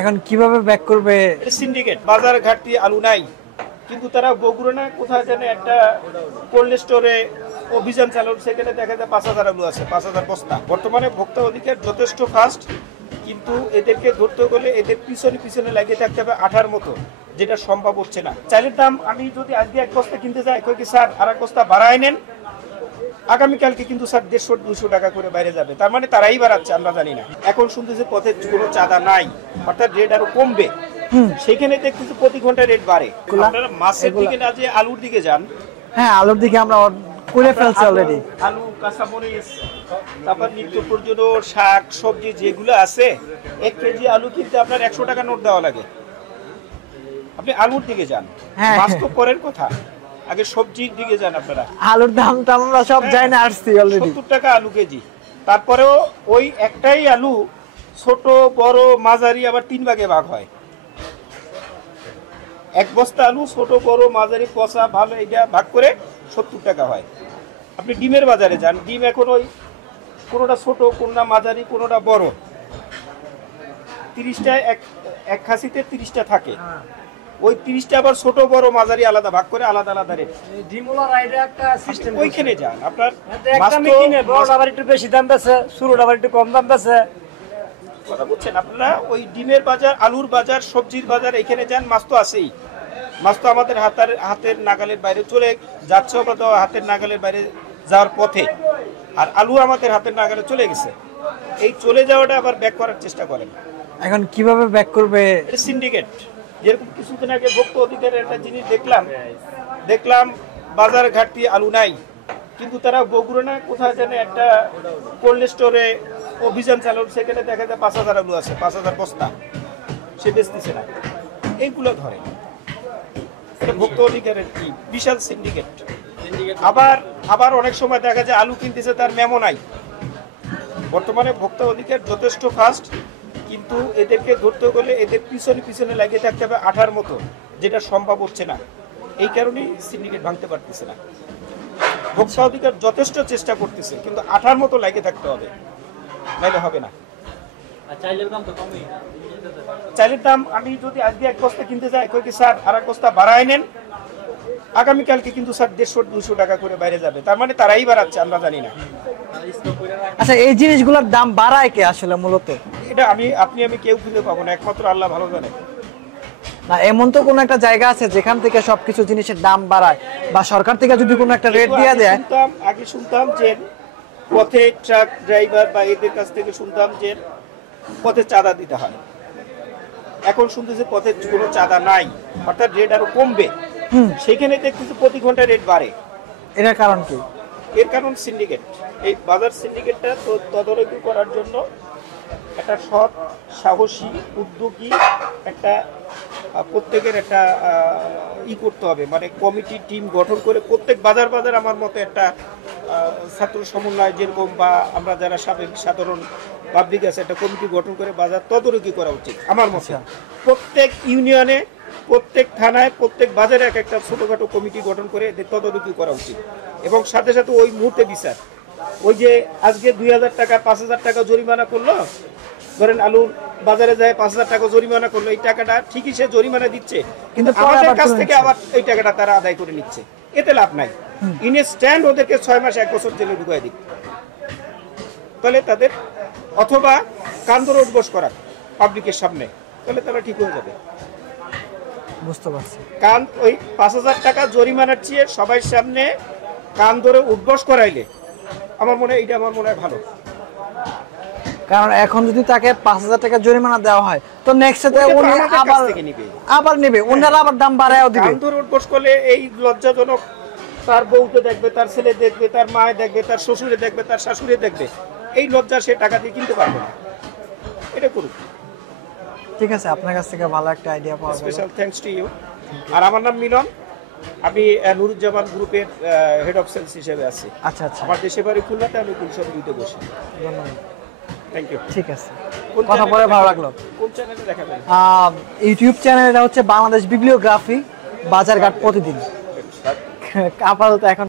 এখন কিভাবে ব্যাক করবে? সিন্ডিকেট বাজার ঘাটতি আলু নাই, কিন্তু তারা বগুড়া কোথায় যেন একটা কোল্ড স্টোরে অভিযান চালানো, সেখানে দেখা যায় 5,000 আলু আছে, 5,000 বস্তা। বর্তমানে ভোক্তা অধিকার যথেষ্ট ফাস্ট, কিন্তু এদেরকে ধরতে গেলে এদের পিছনে পিছনে লাগিয়ে থাকতে হবে আঠার মতো, যেটা সম্ভব হচ্ছে না। চালের দাম আমি যদি আজকে এক বস্তা কিনতে যাই, কই কি স্যার আর এক বস্তা বাড়ায় নেন, আগামীকালকে কিন্তু স্যার 150-200 টাকা করে বাইরে যাবে। তার মানে তারাই বাড়াচ্ছে, আমরা জানি না। এখন শুনতেছি পথে কোনো চাঁদা নাই, অর্থাৎ রেট আরো কমবে। সেখানে দেখতেছি প্রতি ঘন্টা রেট বাড়ে। আপনারা মাছের দিকে না যে আলুর দিকে যান। হ্যাঁ, আলুর দিকে আমরা করে ফেলছি অলরেডি। আলু, কাঁচামরিচ, তারপর নিত্য প্রয়োজনীয় শাক সবজি যেগুলো আছে, 1 কেজি আলু কিনতে আপনার 100 টাকা নোট দেওয়া লাগে। আপনি আলুর দিকে যান, মাছ তো পরের কথা, আগে সবজির দিকে যান আপনারা। আলুর দামটা আমরা সব জানি না, আসছি অলরেডি 70 টাকা আলু কেজি। তারপরেও ওই একটাই আলু ছোট বড় মাঝারি আবার 3 ভাগে ভাগ হয়। এক বস্তা আলু ছোট বড় মাঝারি পচা ভালো এটা ভাগ করে 70 টাকা হয়। আপনি ডিমের বাজারে যান, ডিম এখন ওই কোনোটা ছোট, কোনোটা মাঝারি, কোনোটা বড়। 30টা এক খাসিতে 30টা থাকে, ওই 30টা আবার ছোট বড় মাঝারি আলাদা ভাগ করে আলাদা আলাদা রেট। ডিমোলা রাইডে একটা সিস্টেম, ওইখানে যান আপনার একটা কিনে বড় আবার একটু বেশি দাম বেছে, ছোট আবার একটু কম দাম বেছে। কথা বুঝছেন আপনারা? ওই ডিমের বাজার, আলুর বাজার, সবজির বাজার, এখানে যান, মাছ তো আছেই। মাছ তো আমাদের হাতের নাগালের বাইরে চলে যাচ্ছে, বা হাতের নাগালের বাইরে যাওয়ার পথে। আর আলু আমাদের হাতের নাগালে চলে গেছে, এই চলে যাওয়াটা আবার ব্যাক করার চেষ্টা করেন। এখন কিভাবে ব্যাক করবে? সিন্ডিকেট। যেরকম কিছুদিন আগে ভোক্তা অধিকারের একটা জিনিস দেখলাম বাজার ঘাটতি আলু নাই, কিন্তু তারা বগুড়া কোথায় যেন একটা কোল্ড স্টোরে অভিযান চালানো, সেখানে দেখা যায় 5,000 আলু আছে, 5,000 বস্তা, সে বেচতেছে না। এইগুলো ধরে ভোক্তা অধিকারের কি বিশাল সিন্ডিকেট। আবার অনেক সময় দেখা যায় আলু কিনতেছে, তার মেমো নাই। বর্তমানে ভোক্তা অধিকার যথেষ্ট ফাস্ট, কিন্তু এদেরকে ধরতে গেলে এদের পিছনে পিছনে লাগিয়ে থাকতে হবে আঠার মতো, যেটা সম্ভব হচ্ছে না। এই কারণেই সিন্ডিকেট ভাঙতে পারতেছে না। ভোক্তা অধিকার যথেষ্ট চেষ্টা করতেছে, কিন্তু আঠার মতো লাগিয়ে থাকতে হবে, নাইলে হবে না। চালের দাম আমি যদি আজকে এক বস্তা কিনতে যাই, কই কি স্যার আর এক বস্তা বাড়ায় নেন, আগামীকালকে কিন্তু স্যার 150-200 টাকা করে বাইরে যাবে। তার মানে তারাই বাড়াচ্ছে, আমরা জানি না। আচ্ছা, এই জিনিসগুলোর দাম বাড়ায় কে আসলে মূলত? এটা আমি কেউ খুঁজে পাবো না, একমাত্র আল্লাহ ভালো জানে। না, এমন তো কোনো একটা জায়গা আছে যেখান থেকে সবকিছু জিনিসের দাম বাড়ায়, বা সরকার থেকে যদি কোনো একটা রেট দিয়ে দেয়। আগে শুনতাম যে পথে ট্রাক ড্রাইভার বা এদের কাছ থেকে শুনতাম যে পথে চাঁদা দিতে হয়। এখন শুনতেছি পথে কোনো চাঁদা নাই, অর্থাৎ রেট আরো কমবে। সেখানে দেখতেছি প্রতি ঘন্টা রেট বাড়ে। এটার কারণ কি? এর কারণ সিন্ডিকেট। এই বাজার সিন্ডিকেটটা তদারকি করার জন্য একটা সৎ, সাহসী, উদ্যোগী একটা প্রত্যেকের একটা করতে হবে, মানে কমিটি টিম গঠন করে প্রত্যেক বাজার আমার মতে একটা ছাত্র সমন্বয় যেরকম, বা আমরা যারা সাধারণ পাবলিক আছে, একটা কমিটি গঠন করে বাজার তদারকি করা উচিত আমার মতে। প্রত্যেক ইউনিয়নে, প্রত্যেক থানায়, প্রত্যেক বাজারে একটা ছোটখাটো কমিটি গঠন করে এদের তদারকি করা উচিত। এবং সাথে সাথে ওই মুহূর্তে বিচার, ওই যে আজকে 2,000 টাকা 5,000 টাকা জরিমানা করলো, ধরেন আলুর বাজারে যায় 5,000 টাকা জরিমানা করলো, এই টাকাটা ঠিকই সে জরিমানা দিচ্ছে, কিন্তু আমাদের কাছ থেকে আবার এই টাকাটা তারা আদায় করে নিচ্ছে। এতে লাভ নাই। ইনস্ট্যান্ট ওদেরকে 6 মাস 1 বছর জেলে ঢুকাই দিক, তাহলে তাদের, অথবা কান ধরে উঠবস করা পাবলিকের সামনে, তাহলে তারা ঠিক হয়ে যাবে। বুঝতে পারছি। কান ওই 5,000 টাকা জরিমানার চেয়ে সবাই সামনে কান ধরে উঠবস করাইলে আমার মনে হয় ভালো। কারণ এখন যদি তাকে 5,000 টাকা জরিমানা দেওয়া হয়, তো নেক্সট উনি আবার নেবে, ওনারা আবার দাম বাড়ায়ও দিবে। কান ধরে উঠবস করলে এই লজ্জাজনক, তার বউকে দেখবে, তার ছেলে দেখবে, তার মায়ে দেখবে, তার শ্বশুরে দেখবে, তার শাশুড়ি দেখবে, এই লজ্জা সে টাকা দিয়ে কিনতে পারবে না। এটা করুক। ঠিক আছে, আপনার কাছ থেকে ভালো একটা আইডিয়া পাওয়া গেল। Special thanks to you. আর আমার নাম মিলন, আমি নুরুজ্জামান গ্রুপের হেড অফ সেলস হিসেবে আছি। আচ্ছা আচ্ছা। আমার দেশে বাড়ি খুলনাতে, আমি গুলশান দুইতে বসি। ধন্যবাদ। Thank you. ঠিক আছে, কথা বলে ভালো লাগলো। কোন চ্যানেলে দেখাবেন? ইউটিউব চ্যানেল, এটা হচ্ছে বাংলাদেশ বিবলিওগ্রাফি, বাজারঘাট প্রতিদিন। আপাতত এখন